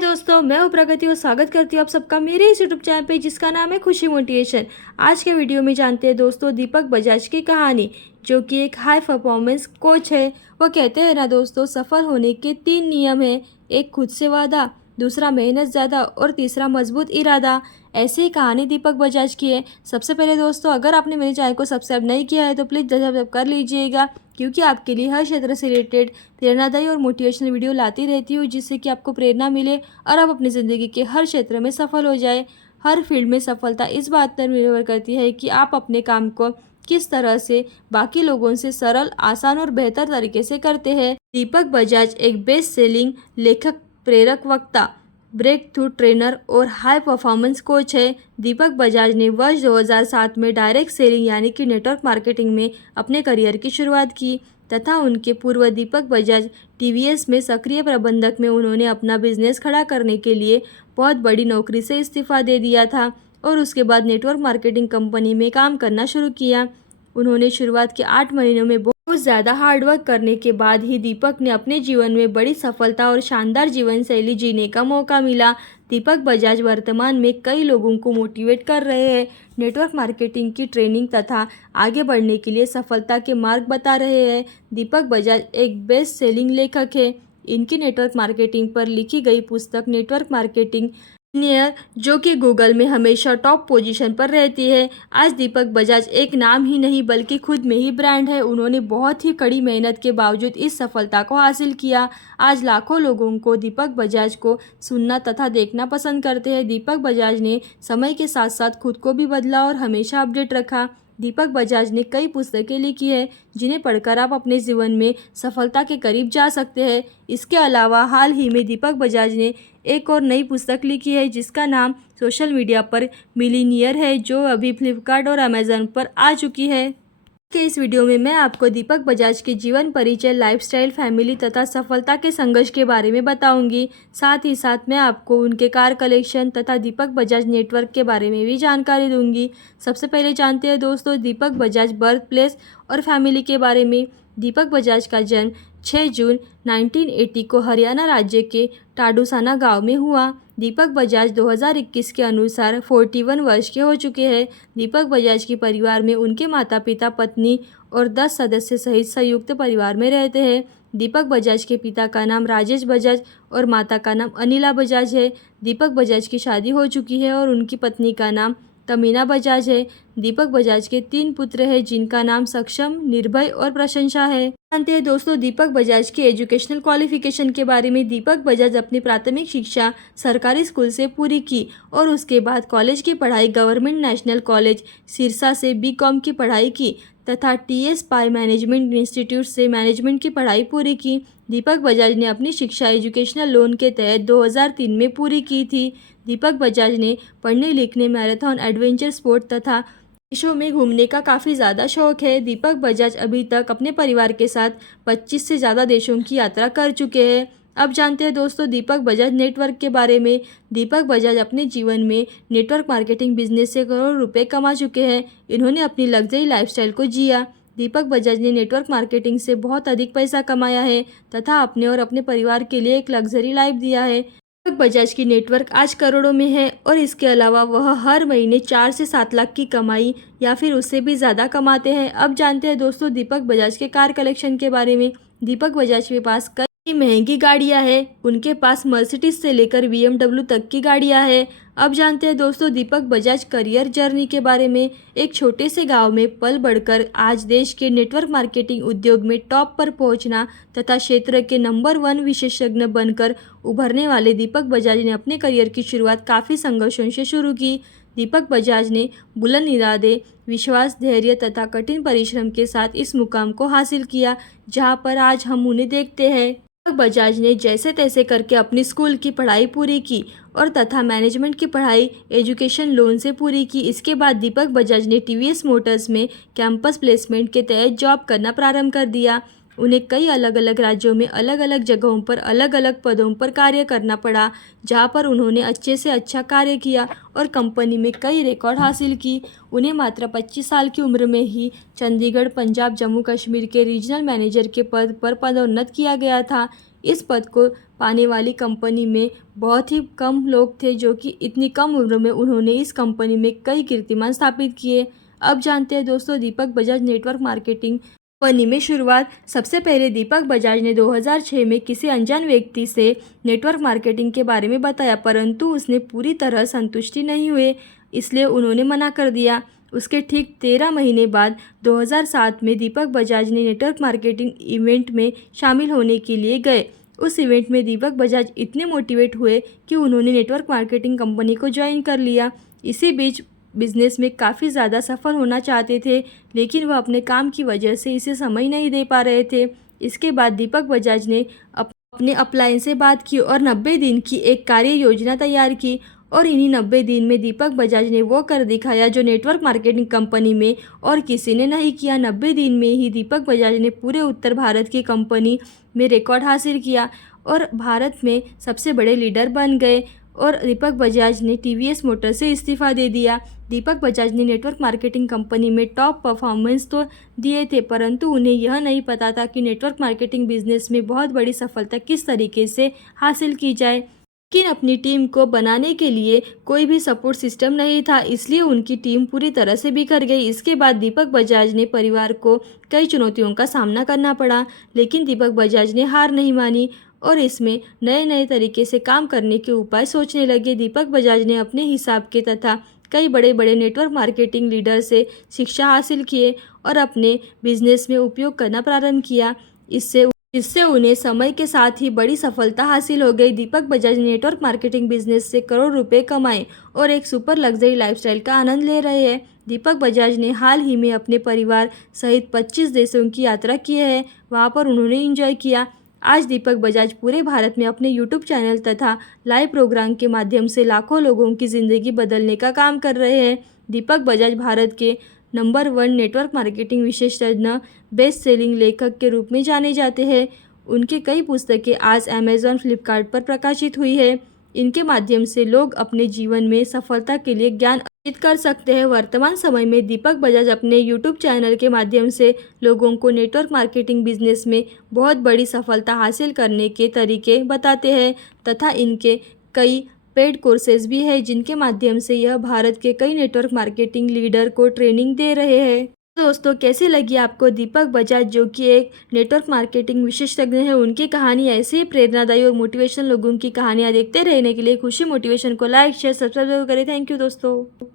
दोस्तों, मैं हूँ प्रगति और स्वागत करती हूँ आप सबका मेरे इस यूट्यूब चैनल पे जिसका नाम है खुशी मोटिवेशन। आज के वीडियो में जानते हैं दोस्तों दीपक बजाज की कहानी, जो कि एक हाई परफॉर्मेंस कोच है। वो कहते हैं ना दोस्तों, सफल होने के 3 नियम हैं। एक खुद से वादा, दूसरा मेहनत ज़्यादा और तीसरा मजबूत इरादा। ऐसी ही कहानी दीपक बजाज की है। सबसे पहले दोस्तों, अगर आपने मेरे चैनल को सब्सक्राइब नहीं किया है तो प्लीज़ सब्सक्राइब कर लीजिएगा, क्योंकि आपके लिए हर क्षेत्र से रिलेटेड प्रेरणादायी और मोटिवेशनल वीडियो लाती रहती हूँ, जिससे कि आपको प्रेरणा मिले और आप अपनी ज़िंदगी के हर क्षेत्र में सफल हो जाए। हर फील्ड में सफलता इस बात पर निर्भर करती है कि आप अपने काम को किस तरह से बाकी लोगों से सरल, आसान और बेहतर तरीके से करते हैं। दीपक बजाज एक बेस्ट सेलिंग लेखक, प्रेरक वक्ता, ब्रेक थ्रू ट्रेनर और हाई परफॉर्मेंस कोच है। दीपक बजाज ने वर्ष 2007 में डायरेक्ट सेलिंग यानी कि नेटवर्क मार्केटिंग में अपने करियर की शुरुआत की तथा उनके पूर्व दीपक बजाज टीवीएस में सक्रिय प्रबंधक में उन्होंने अपना बिजनेस खड़ा करने के लिए बहुत बड़ी नौकरी से इस्तीफा दे दिया था और उसके बाद नेटवर्क मार्केटिंग कंपनी में काम करना शुरू किया। उन्होंने शुरुआत के 8 महीनों में बहुत ज़्यादा हार्डवर्क करने के बाद ही दीपक ने अपने जीवन में बड़ी सफलता और शानदार जीवन शैली जीने का मौका मिला। दीपक बजाज वर्तमान में कई लोगों को मोटिवेट कर रहे हैं, नेटवर्क मार्केटिंग की ट्रेनिंग तथा आगे बढ़ने के लिए सफलता के मार्ग बता रहे हैं। दीपक बजाज एक बेस्ट सेलिंग लेखक है। इनकी नेटवर्क मार्केटिंग पर लिखी गई पुस्तक नेटवर्क मार्केटिंग इंजीनियर, जो कि गूगल में हमेशा टॉप पोजीशन पर रहती है। आज दीपक बजाज एक नाम ही नहीं बल्कि खुद में ही ब्रांड है। उन्होंने बहुत ही कड़ी मेहनत के बावजूद इस सफलता को हासिल किया। आज लाखों लोगों को दीपक बजाज को सुनना तथा देखना पसंद करते हैं। दीपक बजाज ने समय के साथ साथ खुद को भी बदला और हमेशा अपडेट रखा। दीपक बजाज ने कई पुस्तकें लिखी है, जिन्हें पढ़कर आप अपने जीवन में सफलता के करीब जा सकते हैं। इसके अलावा हाल ही में दीपक बजाज ने एक और नई पुस्तक लिखी है, जिसका नाम सोशल मीडिया पर मिलीनियर है, जो अभी फ्लिपकार्ट और अमेज़न पर आ चुकी है। के इस वीडियो में मैं आपको दीपक बजाज के जीवन परिचय, लाइफस्टाइल, फैमिली तथा सफलता के संघर्ष के बारे में बताऊंगी। साथ ही साथ मैं आपको उनके कार कलेक्शन तथा दीपक बजाज नेटवर्क के बारे में भी जानकारी दूंगी। सबसे पहले जानते हैं दोस्तों दीपक बजाज बर्थ प्लेस और फैमिली के बारे में। दीपक बजाज का जन्म 6 जून 1980 को हरियाणा राज्य के टाडूसाना गांव में हुआ। दीपक बजाज 2021 के अनुसार 41 वर्ष के हो चुके हैं। दीपक बजाज के परिवार में उनके माता पिता, पत्नी और 10 सदस्य सहित संयुक्त परिवार में रहते हैं। दीपक बजाज के पिता का नाम राजेश बजाज और माता का नाम अनिला बजाज है। दीपक बजाज की शादी हो चुकी है और उनकी पत्नी का नाम तमीना बजाज है। दीपक बजाज के 3 पुत्र हैं, जिनका नाम सक्षम, निर्भय और प्रशंसा है। जानते हैं दोस्तों दीपक बजाज की एजुकेशनल क्वालिफिकेशन के बारे में। दीपक बजाज अपनी प्राथमिक शिक्षा सरकारी स्कूल से पूरी की और उसके बाद कॉलेज की पढ़ाई गवर्नमेंट नेशनल कॉलेज सिरसा से बीकॉम की पढ़ाई की तथा टीएस पाई मैनेजमेंट इंस्टीट्यूट से मैनेजमेंट की पढ़ाई पूरी की। दीपक बजाज ने अपनी शिक्षा एजुकेशनल लोन के तहत 2003 में पूरी की थी। दीपक बजाज ने पढ़ने लिखने, मैराथन, एडवेंचर स्पोर्ट तथा देशों में घूमने का काफ़ी ज़्यादा शौक है। दीपक बजाज अभी तक अपने परिवार के साथ 25 से ज़्यादा देशों की यात्रा कर चुके हैं। अब जानते हैं दोस्तों दीपक बजाज नेटवर्क के बारे में। दीपक बजाज अपने जीवन में नेटवर्क मार्केटिंग बिजनेस से करोड़ों रुपए कमा चुके हैं। इन्होंने अपनी लग्जरी लाइफस्टाइल को जिया। दीपक बजाज ने नेटवर्क मार्केटिंग से बहुत अधिक पैसा कमाया है तथा अपने और अपने परिवार के लिए एक लग्जरी लाइफ दिया है। दीपक बजाज की नेटवर्क आज करोड़ों में है और इसके अलावा वह हर महीने 4 से 7 लाख की कमाई या फिर उससे भी ज़्यादा कमाते हैं। अब जानते हैं दोस्तों दीपक बजाज के कार कलेक्शन के बारे में। दीपक बजाज के पास कई महंगी गाड़ियां हैं। उनके पास मर्सिडीज से लेकर BMW तक की गाड़ियां हैं। अब जानते हैं दोस्तों दीपक बजाज करियर जर्नी के बारे में। एक छोटे से गांव में पल बढ़कर आज देश के नेटवर्क मार्केटिंग उद्योग में टॉप पर पहुंचना तथा क्षेत्र के नंबर 1 विशेषज्ञ बनकर उभरने वाले दीपक बजाज ने अपने करियर की शुरुआत काफ़ी संघर्षों से शुरू की। दीपक बजाज ने बुलंद इरादे, विश्वास, धैर्य तथा कठिन परिश्रम के साथ इस मुकाम को हासिल किया, जहां पर आज हम उन्हें देखते हैं। दीपक बजाज ने जैसे तैसे करके अपनी स्कूल की पढ़ाई पूरी की और तथा मैनेजमेंट की पढ़ाई एजुकेशन लोन से पूरी की। इसके बाद दीपक बजाज ने टीवीएस मोटर्स में कैंपस प्लेसमेंट के तहत जॉब करना प्रारंभ कर दिया। उन्हें कई अलग अलग राज्यों में अलग अलग जगहों पर अलग अलग पदों पर कार्य करना पड़ा, जहां पर उन्होंने अच्छे से अच्छा कार्य किया और कंपनी में कई रिकॉर्ड हासिल की। उन्हें मात्र 25 साल की उम्र में ही चंडीगढ़, पंजाब, जम्मू कश्मीर के रीजनल मैनेजर के पद पर पदोन्नत किया गया था। इस पद को पाने वाली कंपनी में बहुत ही कम लोग थे, जो कि इतनी कम उम्र में उन्होंने इस कंपनी में कई कीर्तिमान स्थापित किए। अब जानते हैं दोस्तों, दीपक बजाज नेटवर्क मार्केटिंग कंपनी में शुरुआत। सबसे पहले दीपक बजाज ने 2006 में किसी अनजान व्यक्ति से नेटवर्क मार्केटिंग के बारे में बताया, परंतु उसने पूरी तरह संतुष्टि नहीं हुए, इसलिए उन्होंने मना कर दिया। उसके ठीक 13 महीने बाद 2007 में दीपक बजाज ने नेटवर्क मार्केटिंग इवेंट में शामिल होने के लिए गए। उस इवेंट में दीपक बजाज इतने मोटिवेट हुए कि उन्होंने नेटवर्क मार्केटिंग कंपनी को ज्वाइन कर लिया। इसी बीच बिजनेस में काफ़ी ज़्यादा सफल होना चाहते थे, लेकिन वह अपने काम की वजह से इसे समय नहीं दे पा रहे थे। इसके बाद दीपक बजाज ने अपने अपलाइन से बात की और 90 दिन की एक कार्य योजना तैयार की, और इन्हीं 90 दिन में दीपक बजाज ने वो कर दिखाया जो नेटवर्क मार्केटिंग कंपनी में और किसी ने नहीं किया। 90 दिन में ही दीपक बजाज ने पूरे उत्तर भारत की कंपनी में रिकॉर्ड हासिल किया और भारत में सबसे बड़े लीडर बन गए। और दीपक बजाज ने टीवीएस मोटर से इस्तीफा दे दिया। दीपक बजाज ने नेटवर्क मार्केटिंग कंपनी में टॉप परफॉर्मेंस तो दिए थे, परंतु उन्हें यह नहीं पता था कि नेटवर्क मार्केटिंग बिजनेस में बहुत बड़ी सफलता किस तरीके से हासिल की जाए। लेकिन अपनी टीम को बनाने के लिए कोई भी सपोर्ट सिस्टम नहीं था, इसलिए उनकी टीम पूरी तरह से बिखर गई। इसके बाद दीपक बजाज ने परिवार को कई चुनौतियों का सामना करना पड़ा, लेकिन दीपक बजाज ने हार नहीं मानी और इसमें नए नए तरीके से काम करने के उपाय सोचने लगे। दीपक बजाज ने अपने हिसाब के तथा कई बड़े बड़े नेटवर्क मार्केटिंग लीडर से शिक्षा हासिल किए और अपने बिजनेस में उपयोग करना प्रारंभ किया। इससे उन्हें समय के साथ ही बड़ी सफलता हासिल हो गई। दीपक बजाज ने नेटवर्क मार्केटिंग बिजनेस से करोड़ रुपए कमाए और एक सुपर लग्जरी लाइफस्टाइल का आनंद ले रहे हैं। दीपक बजाज ने हाल ही में अपने परिवार सहित 25 देशों की यात्रा की है, वहाँ पर उन्होंने एंजॉय किया। आज दीपक बजाज पूरे भारत में अपने यूट्यूब चैनल तथा लाइव प्रोग्राम के माध्यम से लाखों लोगों की ज़िंदगी बदलने का काम कर रहे हैं। दीपक बजाज भारत के नंबर 1 नेटवर्क मार्केटिंग विशेषज्ञ, बेस्ट सेलिंग लेखक के रूप में जाने जाते हैं। उनकी कई पुस्तकें आज अमेज़ॉन, फ्लिपकार्ट पर प्रकाशित हुई है। इनके माध्यम से लोग अपने जीवन में सफलता के लिए ज्ञान अर्जित कर सकते हैं। वर्तमान समय में दीपक बजाज अपने यूट्यूब चैनल के माध्यम से लोगों को नेटवर्क मार्केटिंग बिजनेस में बहुत बड़ी सफलता हासिल करने के तरीके बताते हैं तथा इनके कई पेड कोर्सेज भी है, जिनके माध्यम से यह भारत के कई नेटवर्क मार्केटिंग लीडर को ट्रेनिंग दे रहे हैं। दोस्तों, कैसी लगी आपको दीपक बजाज, जो कि एक नेटवर्क मार्केटिंग विशेषज्ञ है, उनकी कहानी? ऐसे ही प्रेरणादायी और मोटिवेशन लोगों की कहानियाँ देखते रहने के लिए खुशी मोटिवेशन को लाइक, शेयर, सब्सक्राइब करें। थैंक यू दोस्तों।